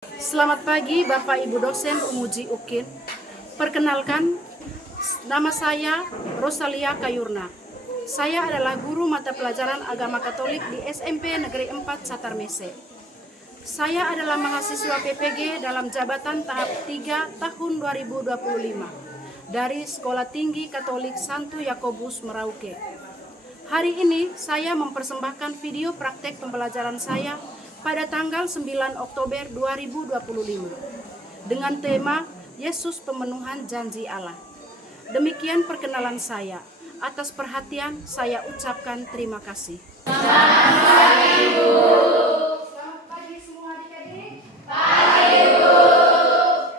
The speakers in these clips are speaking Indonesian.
Selamat pagi Bapak Ibu dosen Umuji Ukin. Perkenalkan, nama saya Rosalia Kayurna. Saya adalah guru mata pelajaran agama Katolik di SMP Negeri 4 Satarmese. Saya adalah mahasiswa PPG dalam jabatan tahap 3 tahun 2025 dari Sekolah Tinggi Katolik Santo Yakobus Merauke. Hari ini saya mempersembahkan video praktek pembelajaran saya pada tanggal 9 Oktober 2025 dengan tema Yesus Pemenuhan Janji Allah. Demikian perkenalan saya. Atas perhatian saya ucapkan terima kasih. Selamat pagi semua adik-adik. Pagi Bu.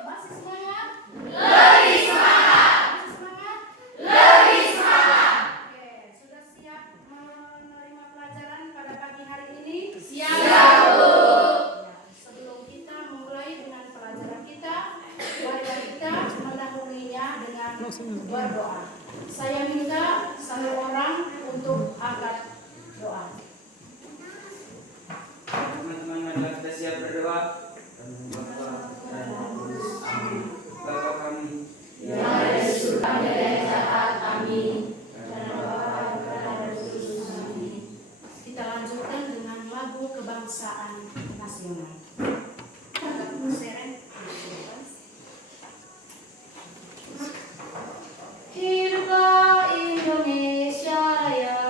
Masih semangat? Lebih semangat. Masih semangat? Lebih semangat. Oke, sudah siap menerima pelajaran pada pagi hari ini? Siap. Berdoa. Saya minta satu orang untuk angkat doa. Teman-teman, marilah kita siap berdoa. Bapa kami yang ada di surga, yang jahat kami. Kita lanjutkan dengan lagu kebangsaan nasional. Hirba Indonesia Raya.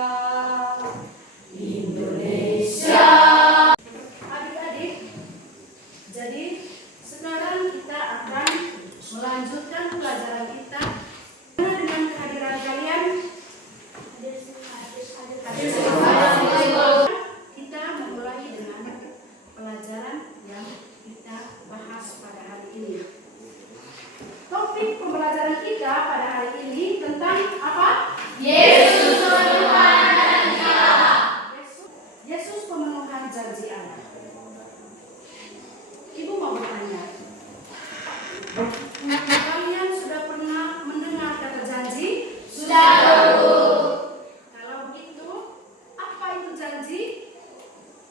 Indonesia. Adik-adik, jadi sekarang kita akan melanjutkan pelajaran kita dengan kehadiran kalian. Kita memulai dengan pelajaran yang kita bahas pada hari ini. Topik pembelajaran kita pada hari ini tentang apa? Yesus pemenuhan janji Allah. Yesus pemenuhan janji Allah. Ibu mau bertanya, kalian sudah pernah mendengar kata janji? Sudah, Bu. Kalau begitu, apa itu janji?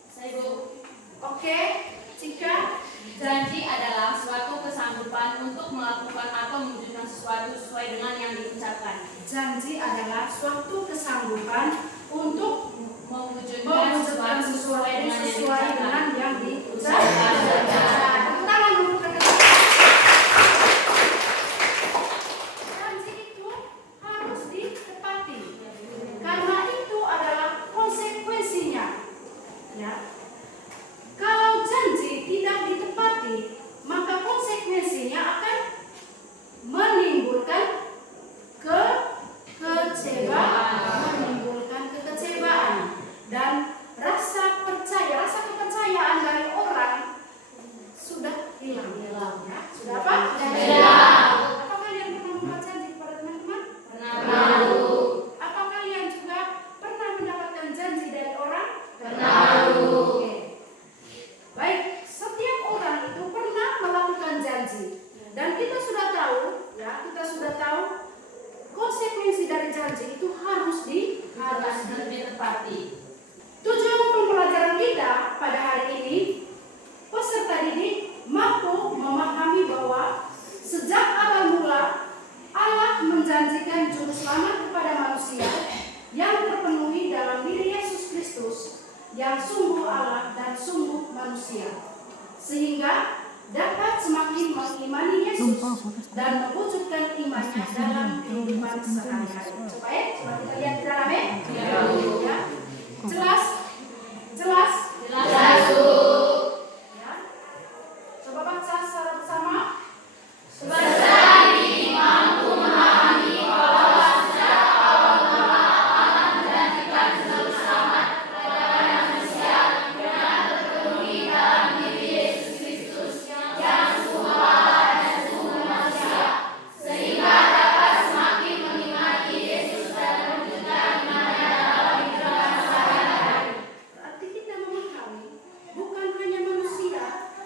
Saya, Bu. Oke, Cika. Janji adalah suatu kesanggupan untuk melakukan atau mewujudkan sesuatu sesuai dengan yang diucapkan. Janji adalah suatu kesanggupan untuk Mewujudkan sesuatu sesuai dengan yang diucapkan. Tepuk tangan dulu. Janji itu harus ditepati, karena itu adalah konsekuensinya. Ya. Kalau janji tidak ditepati, maka konsekuensinya akan menimbulkan kekecewaan dan rasa kepercayaan dari orang sudah hilang. Ya. Sudah apa? Hilang. Apa kalian pernah membuat janji kepada teman-teman? Pernah. Apa kalian juga pernah mendapatkan janji dari orang? Pernah. Oke. Baik, setiap orang itu pernah melakukan janji dan kita sudah tahu konsekuensi dari janji itu harus ditepati. Tujuan pembelajaran kita pada hari ini, peserta didik mampu memahami bahwa sejak awal mula Allah menjanjikan juru selamat kepada manusia yang terpenuhi dalam diri Yesus Kristus yang sungguh Allah dan sungguh manusia, sehingga dapat semakin mengimani Yesus dan mewujudkan imannya dalam kehidupan sehari-hari. Coba kita lihat di dalam ya. Jelas? Bu. Ya. Coba baca secara bersama. Berarti kita memahami bukan hanya manusia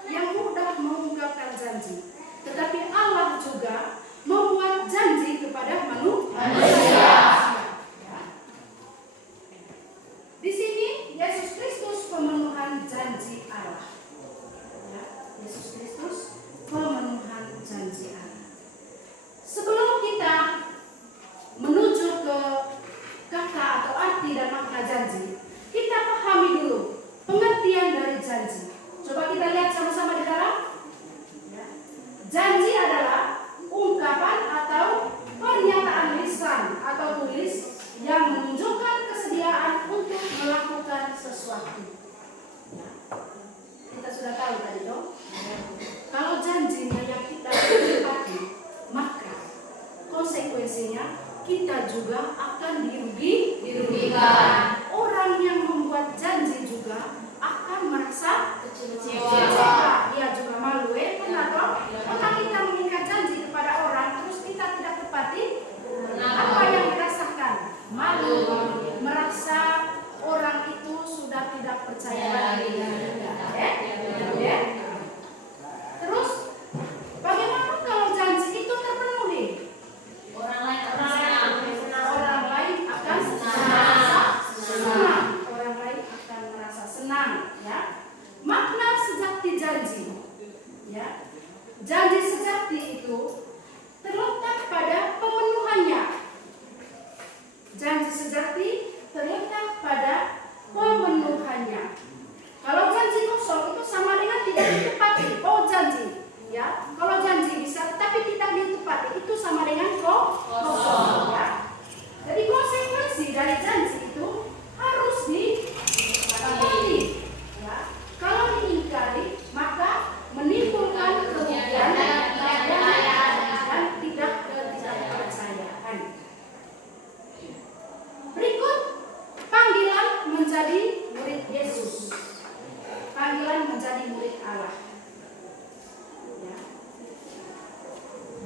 yang mudah mengungkapkan janji, tetapi Allah juga membuat janji kepada manusia. Ya. Di sini Yesus Kristus pemenuhan janji Allah. Ya. Yesus Kristus Janji sejati itu terletak pada pemenuhannya. Janji sejati terletak pada pemenuhannya. Kalau janji kosong itu sama dengan tidak ditepati. Oh janji, ya. Kalau janji bisa, tapi tidak ditepati itu sama dengan kosong. Ya. Jadi konsekuensi dari janji itu harus ditepati. Ya. Kalau diingkari, maka menimbulkan kerugian dan tidak ketidakpercayaan. Berikut panggilan menjadi murid Yesus. Panggilan menjadi murid Allah. Ya.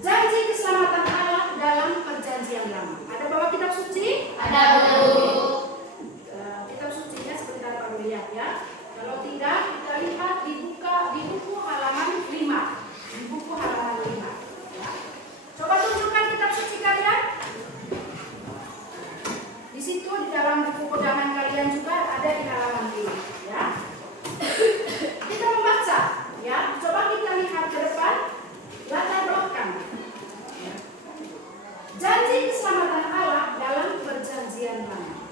Janji keselamatan Allah dalam perjanjian lama. Ada bawa kitab suci? Ada, Bu. Kitab sucinya seperti tadi Pak lihat ya. Kalau tidak, kita lihat di buku halaman 5. Di buku halaman 5. Ya. Coba tunjukkan kitab suci kalian. Di situ di dalam buku pegangan kalian juga ada di halaman 5. Ya. Kita membaca. Ya. Coba kita lihat ke depan latar belakang. Ya. Janji keselamatan Allah dalam perjanjian lama.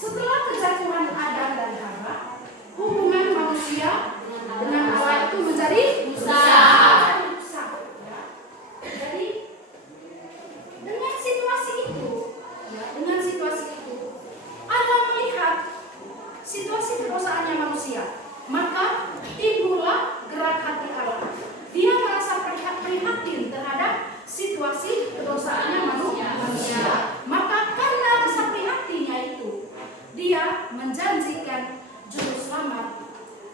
Setelah kejatuhan Adam dan Hawa, hubungan manusia dengan Allah itu menjadi rusak. Ya. Jadi dengan situasi itu, Allah melihat situasi kedosaannya manusia, maka timbullah gerak hati Allah. Dia merasa prihatin terhadap situasi kedosaannya manusia. Maka karena rasa prihatinnya itu, dia menjanjikan juru selamat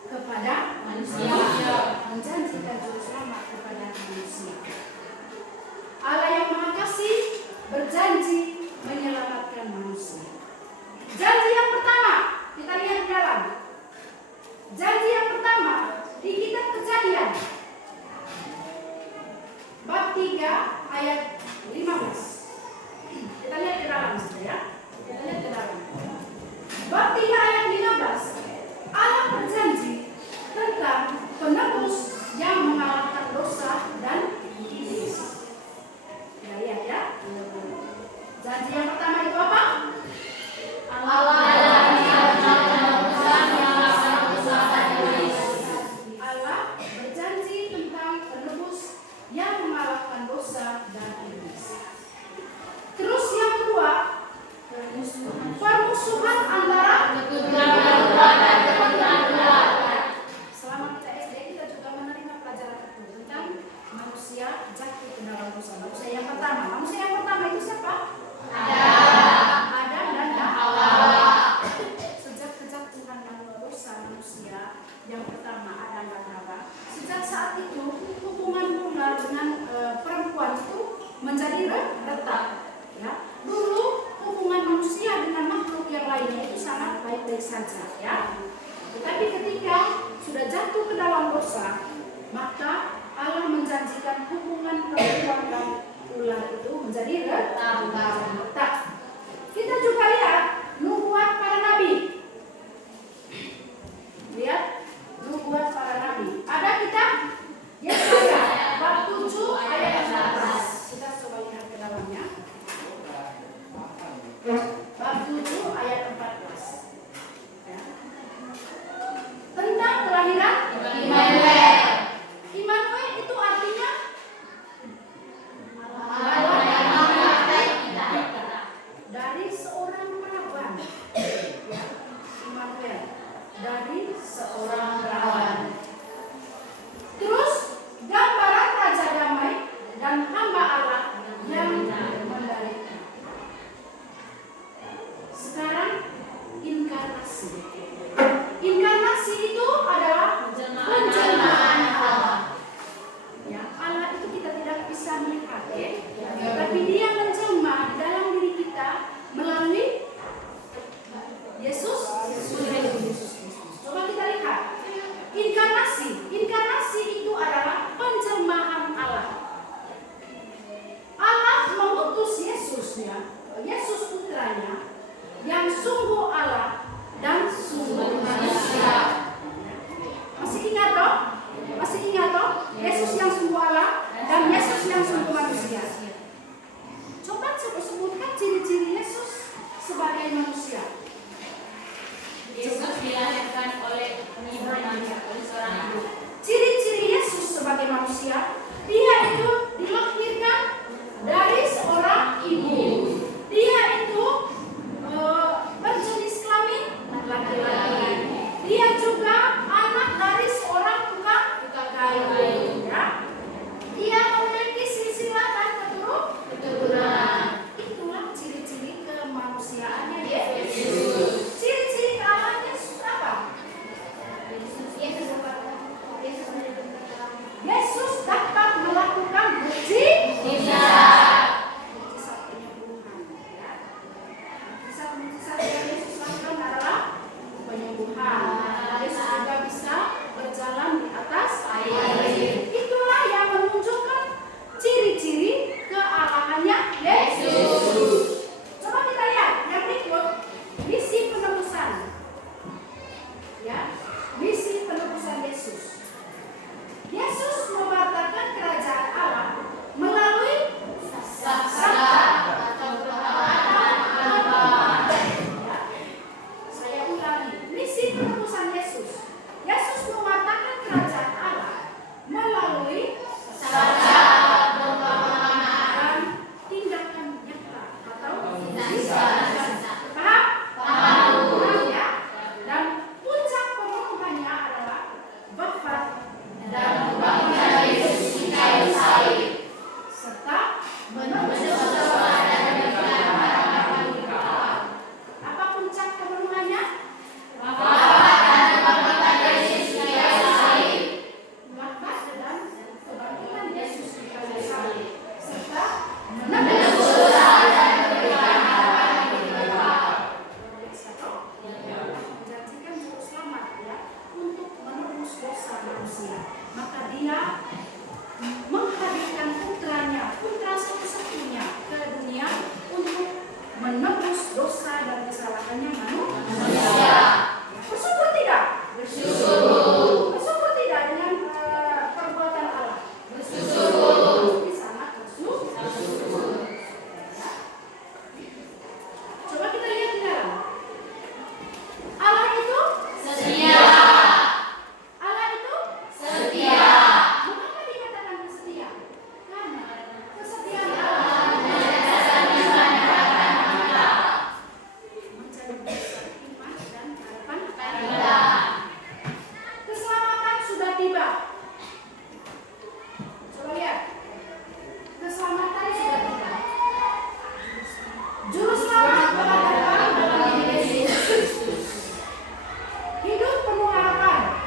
kepada manusia. Menjanjikan juru selamat kepada manusia. Allah yang Maha Kasih berjanji menyelamatkan manusia. Janji yang pertama, kita lihat di dalam. Janji yang pertama di kitab Kejadian bab 3 ayat 15. Kita lihat ke dalam saja ya. Kita lihat ke dalam. Bab 3 ayat 15. Allah berjanji tentang penebus yang mengalahkan dosa dan iblis. Kita lihat ya. Janji yang pertama itu apa? Allah berjanji tentang penebus yang mengalahkan dosa dan iblis. Terus yang kedua, permusuhan antara selama kita SD kita juga menerima pelajaran itu tentang manusia jatuh ke dalam dosa. Manusia yang pertama itu siapa? Adam dan Hawa. Sejak kejatuhan dosa manusia yang pertama Adam dan Hawa, sejak saat itu hubungan ular dengan perempuan itu menjadi retak. Ya. Dulu hubungan manusia dengan makhluk yang lainnya itu sangat baik-baik saja, ya. Tetapi ketika sudah jatuh ke dalam dosa, maka Allah menjanjikan hubungan perempuan dan ular itu menjadi retak. Kita juga lihat nubuat para nabi. Lihat nubuat para nabi. Ada kitab Yesaya bab 7 ayat 14. Kita coba lihat ke dalamnya. Bab 7 ayat 14. Ya. Tentang kelahiran Immanuel. Immanuel itu artinya dari seorang perawan. kerajaan Allah melalui dan tindakan nyata atau paham? Paham ya? Dan puncak pemenuhannya adalah wafat dan kebangkitan Yesus di kayu salib serta menebus dosa dan diberikan apa puncak pemenuhannya? Wafat dan kebangkitan Yesus di kayu salib. Wafat dan kebangkitan Yesus di kayu salib serta menebus dosa dan diberikan harapan di Bapa. Menjanjikan juru selamat ya untuk menebus dosa manusia. Maka dia menghadirkan putranya, putra satu-satunya ke dunia untuk menebus dosa dan kesalahannya manusia. Bersyukur tidak? Bersyukur. Bersyukur tidak dengan perbuatan Allah? Bersyukur. Ini sangat bersyukur. Coba kita lihat di dalam. Allah itu setia. Allah itu setia. Mengapa dikatakan setia? Karena kesetiaan Allah mencari iman dan harapan kita. Keselamatan sudah tiba. Coba lihat. Keselamatan sudah tiba. Juru selamat telah datang dalam diri Yesus. Hidup penuh harapan.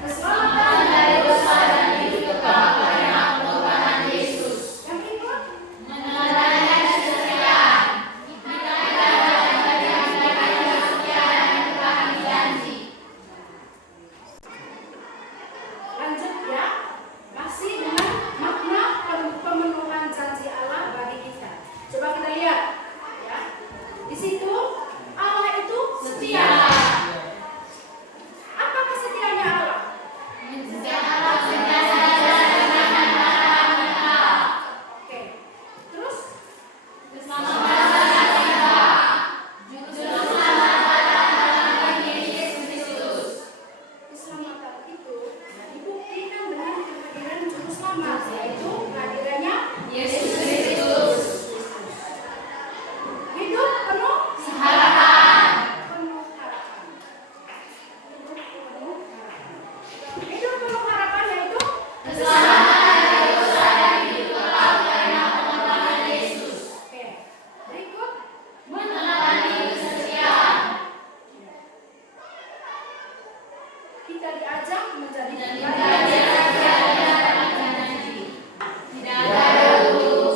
Keselamatan dari dosa dan hidup kekal karena pengorbanan Yesus. Yang ikut menandai kesetiaan. Lanjut ya, masih dengan makna pemenuhan janji Allah bagi kita. Coba kita lihat, ya. Di situ Allah itu setia. Apa kesetiaannya Allah? Oke. Terus keselamatan itu dibuktikan dengan kehadiran juru selamat, yaitu kehadirannya Yesus Kristus. Hidup penuh harapan. Penuh harapan. Hidup penuh harapan yaitu keselamatan dari dosa dan hidup kekal karena pengorbanan Yesus. Oke. Berikut meneladani kesetiaan. Kita diajak menjadi pribadi. Tidak ada guru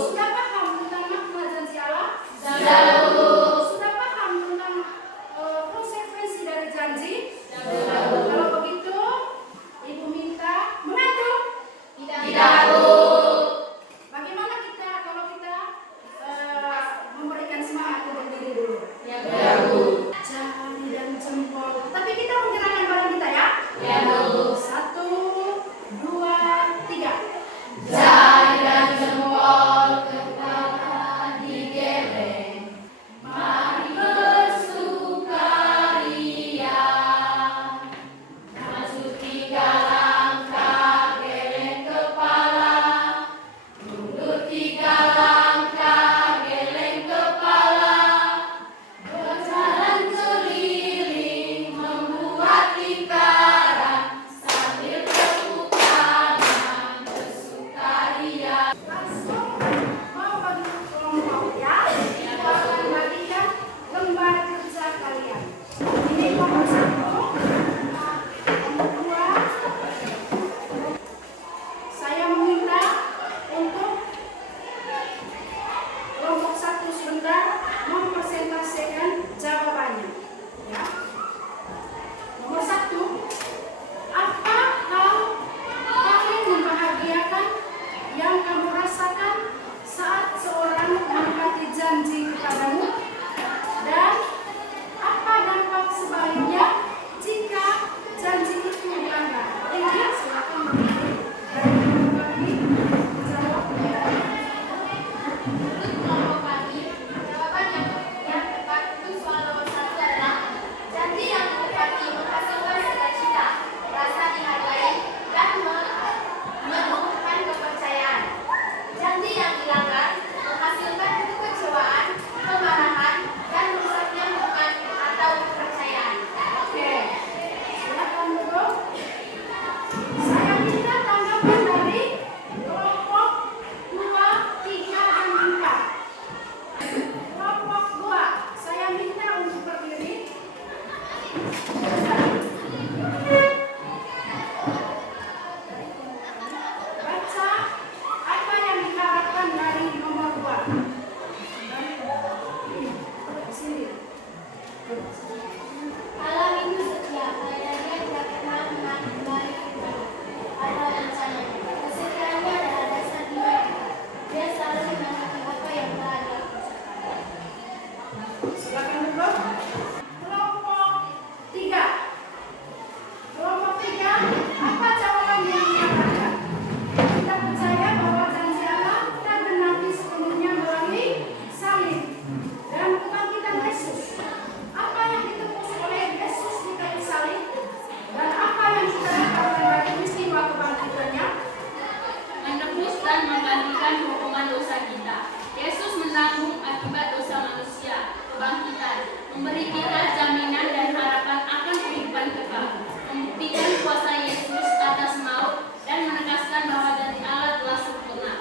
menggantikan hukuman dosa kita. Yesus menanggung akibat dosa manusia, kebangkitan, memberi kita jaminan dan harapan akan kehidupan kekal, membuktikan kuasa Yesus atas maut, dan menegaskan bahwa janji Allah telah sempurna.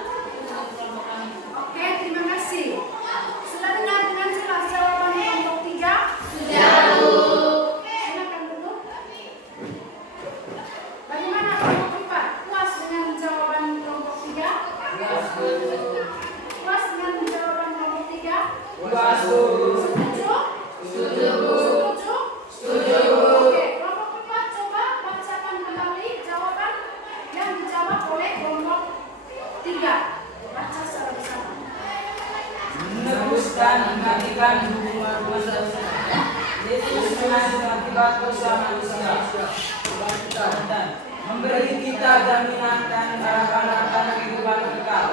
Oke, terima kasih. Sudah dengar dengan jelas jawaban kelompok 3? Sudah, Bu. Silakan duduk. Bagaimana kelompok 4? Puas dengan jawaban kelompok 3? Puas dengan jawaban kelompok 3? Puas, Bu. Setuju? Setuju, Bu. Setuju? Setuju, Bu. Oke, kelompok 4 coba bacakan kembali jawaban yang dijawab oleh kelompok 3. Baca secara bersama. Menebus dan menggantikan hukuman dosa. Yesus menanggung akibat dosa manusia, kebangkitan, memberi kita jaminan dan harapan akan kehidupan kekal,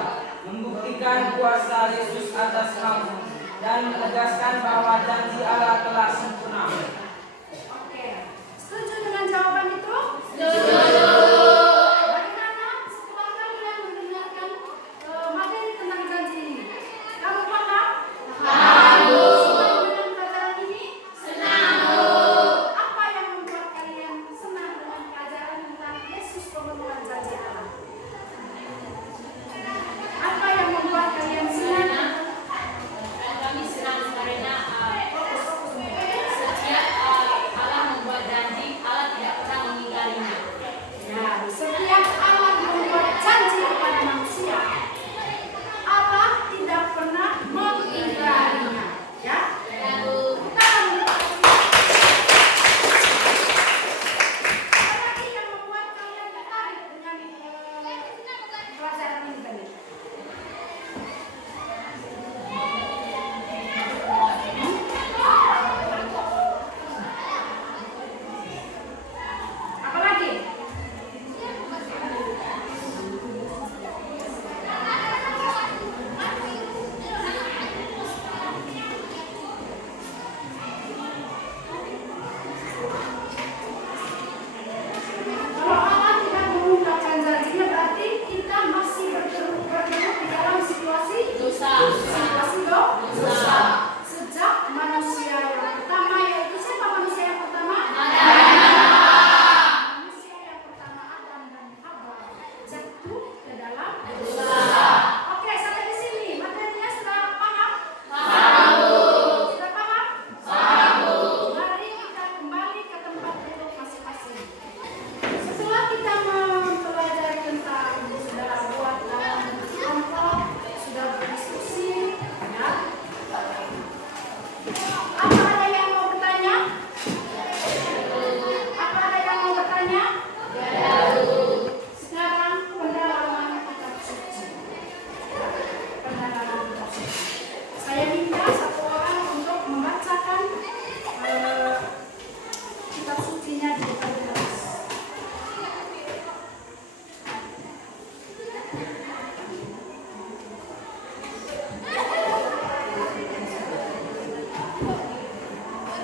membuktikan kuasa Yesus atas maut, dan menegaskan bahwa janji Allah telah sempurna. Oke, setuju dengan jawaban itu? Setuju. Bagaimana setelah kalian mendengarkan materi tentang janji ini? Kamu paham? Paham, Bu. Senang dengan pelajaran ini? Senang, Bu. Apa yang membuat kalian senang dengan pelajaran tentang Yesus pemenuhan janji Allah? Apa yang membuat kalian senang? Kami senang karena setiap Allah membuat janji, Allah tidak pernah mengingkarinya. Ya, setiap Allah membuat janji kepada manusia, Allah tidak pernah mengingkarinya. Ya, Ya, Bu. Apalagi yang membuat kalian tertarik dengan pelajaran ini tadi? Apalagi? Kalau Allah tidak mengungkapkan janjinya, berarti kita masih bergelut di dalam situasi Dosa. dosa. Sejak manusia yang pertama, yaitu siapa manusia yang pertama? Manusia yang pertama, Adam dan Hawa, jatuh ke dalam dosa. Oke, sampai di sini materinya sudah paham? Sudah paham? Mari kita kembali ke tempat duduk masing-masing. Setelah kita mempelajari tentang sudah buat dalam kelompok, sudah berdiskusi, ya. Apa ada yang mau bertanya? Apa ada yang mau bertanya? Sekarang pendalaman kitab suci. Pendalaman kitab suci. Saya minta satu orang untuk membacakan kitab sucinya di depan kelas.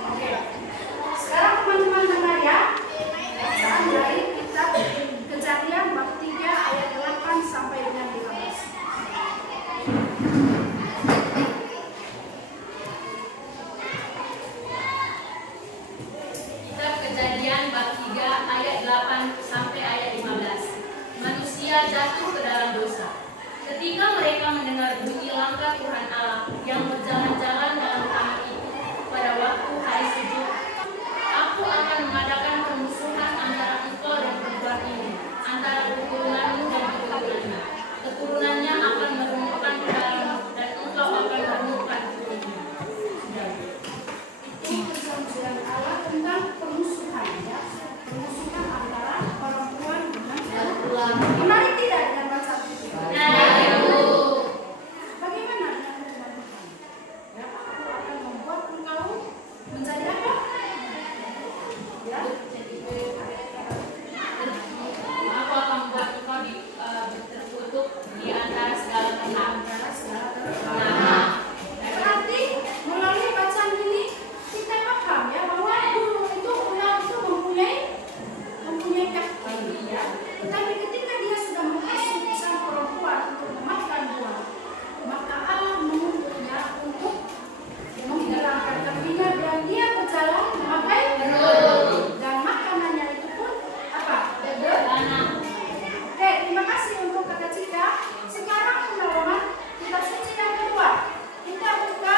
Oke. Sekarang teman-teman dengar ya. Bacaan dari kitab Kejadian bab 3 ayat 8 sampai dengan 15. Kitab Kejadian bab 3 ayat 8 sampai ayat 15. Manusia jatuh ke dalam dosa. Ketika mereka mendengar bunyi langkah Tuhan Allah yang berjalan-jalan dalam taman itu pada waktu hari sejuk, aku akan mengadakan permusuhan antara engkau dan perempuan ini, antara keturunanmu dan keturunannya. Keturunannya akan merumukkan padamu dan engkau akan merumukkan keturunannya. Itu perjanjian Allah tentang permusuhan, ya. Permusuhan antara perempuan dengan perempuan. Menarik tidak dengan baca itu? Bagaimana dengan hubungan Tuhan? Ya, aku akan membuat engkau menjadi apa? Ya, Aku akan membuat engkau terkutuk di antara segala ternak. antara segala ternak. Berarti melalui bacaan ini kita paham ya bahwa dulu itu ular itu mempunyai kaki, ya. Tetapi ketika dia sudah terima kasih untuk Kakak Cika. Sekarang pendalaman kitab suci yang kedua. Kita buka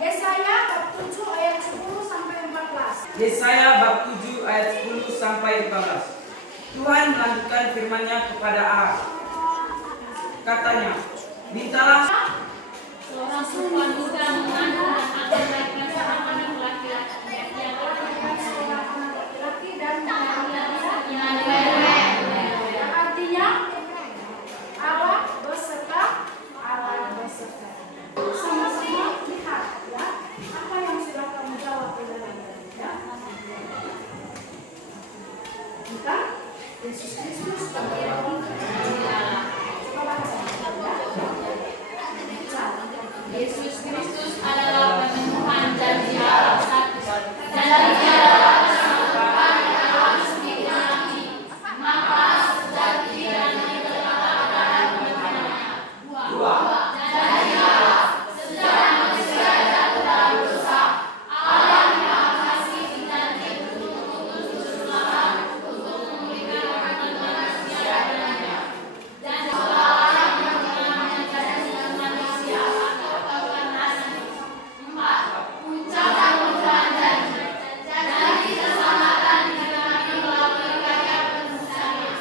Yesaya bab 7 ayat 10 sampai 14. Yesaya bab 7 ayat 10 sampai 14. Tuhan melanjutkan firman-Nya kepada Ahab. Katanya, mintalah Seorang perempuan muda mengandung dan akan melahirkan seorang anak laki-laki. Ia akan Seorang anak laki-laki dan melahirkan yang artinya Allah beserta. Sama-sama lihat ya apa yang sudah kamu jawab di dalam ya. Bukan Yesus Kristus pemenuhan janji Allah. Coba baca ya. Yesus Kristus adalah pemenuhan janji Allah. Janji adalah kesempatan yang harus digenapi. Maka sejati dan ditetapkan kemenangannya. Dua. Janji Allah. Sejak manusia jatuh dalam dosa, Allah yang kasih janji untuk mengutus juru selamat untuk memulihkan hati manusia dengannya. Janji Allah yang mengenai janji manusia atau karnasi. 4. Puncak pemenuhan janji. Janji keselamatan digenapi melalui karya penebusannya,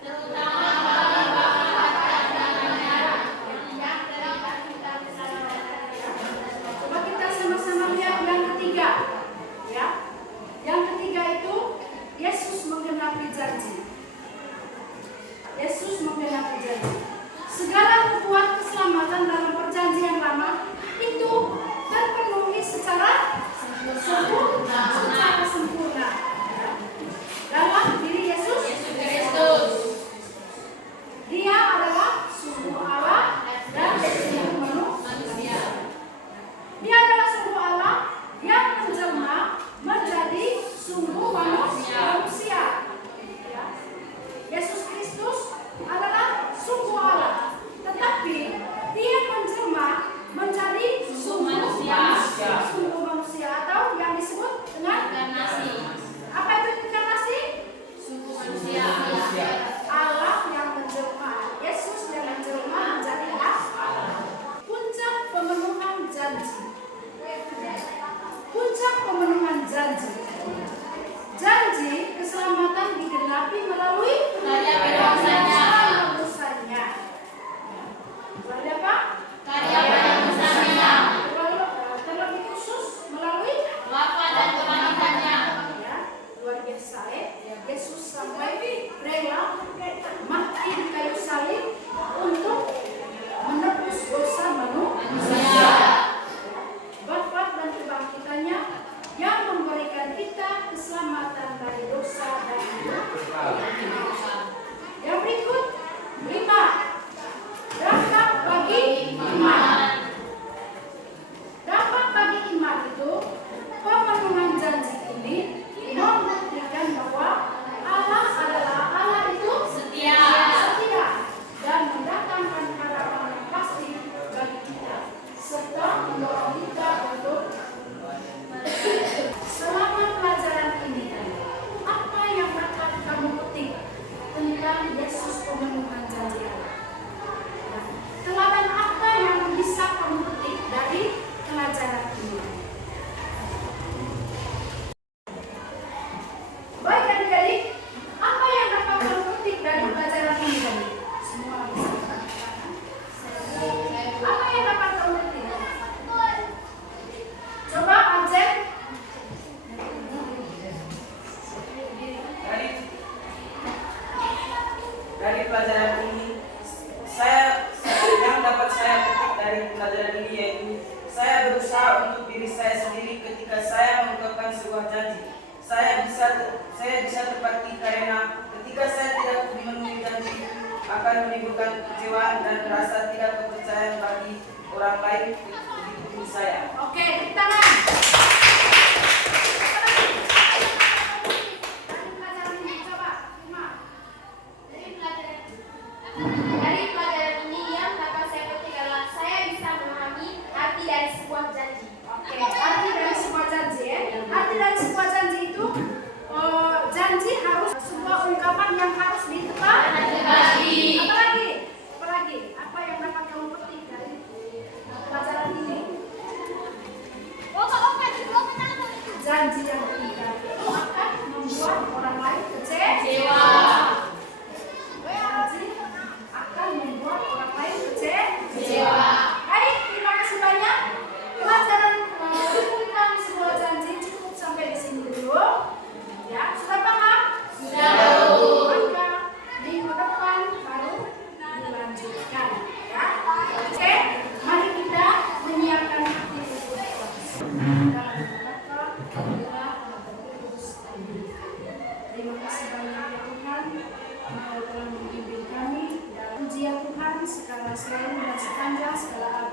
terutama bagi bahkan rakyat dan negara yang terikat kita keselamatannya. Coba kita sama-sama lihat yang ketiga. Ya. Yang ketiga itu Yesus menggenapi janji. Yesus menggenapi janji. Segala nubuat keselamatan dalam perjanjian lama itu terpenuhi secara sempurna. Ya. Dalam diri Yesus Kristus. Dia adalah sungguh Allah dan sungguh Manusia. Dia adalah sungguh Allah yang menjelma menjadi sungguh manusia. Ya. Yesus Kristus adalah sungguh Allah, tetapi dia menjelma menjadi sungguh manusia. Sungguh manusia atau yang disebut dengan Inkarnasi. apa itu inkarnasi? Sungguh manusia. Allah yang menjelma. Yesus yang menjelma menjadi Allah. Puncak pemenuhan janji. Puncak pemenuhan janji. Janji keselamatan digenapi melalui Karya penebusannya. penebusannya. Melalui apa? Karya penebusannya. Terlebih khusus melalui Wafat dan kebangkitannya. ya, luar biasa ya. Yesus sampai rela mati di kayu salib untuk menebus dosa manusia. Wafat dan kebangkitannya yang memberikan kita keselamatan dari dosa dan hidup. Yang berikut 5. Dampak bagi iman. Dampak bagi iman itu pemenuhan janji ini membuktikan bahwa Allah adalah Allah itu Setia. dan mendatangkan harapan yang pasti bagi kita serta mendorong kita untuk selama pelajaran ini. Apa yang dapat kamu petik tentang Yesus pemenuhan janji Allah? Teladan apa yang bisa kamu petik dari pelajaran ini? Baik adik-adik, apa yang dapat kamu petik dari pelajaran ini tadi? Semua bisa katakan. Apa yang dapat kamu petik? Coba Ajen. Dari pelajaran ini, yang dapat saya petik dari pelajaran ini yaitu saya berusaha untuk diri saya sendiri ketika saya mengucapkan sebuah janji. Saya bisa tepati karena ketika saya tidak memenuhi janji akan menimbulkan kekecewaan dan rasa tidak kepercayaan bagi orang lain di saya. Oke, tepuk tangan. Dari pelajaran ini coba, Ima. Dari pelajaran ini yang dapat saya petik adalah saya bisa memahami arti dari sebuah janji. Oke, arti dari sebuah janji ya. Arti dari sebuah janji itu janji harus sebuah ungkapan yang harus ditepati. sekarang selalu dan sepanjang segala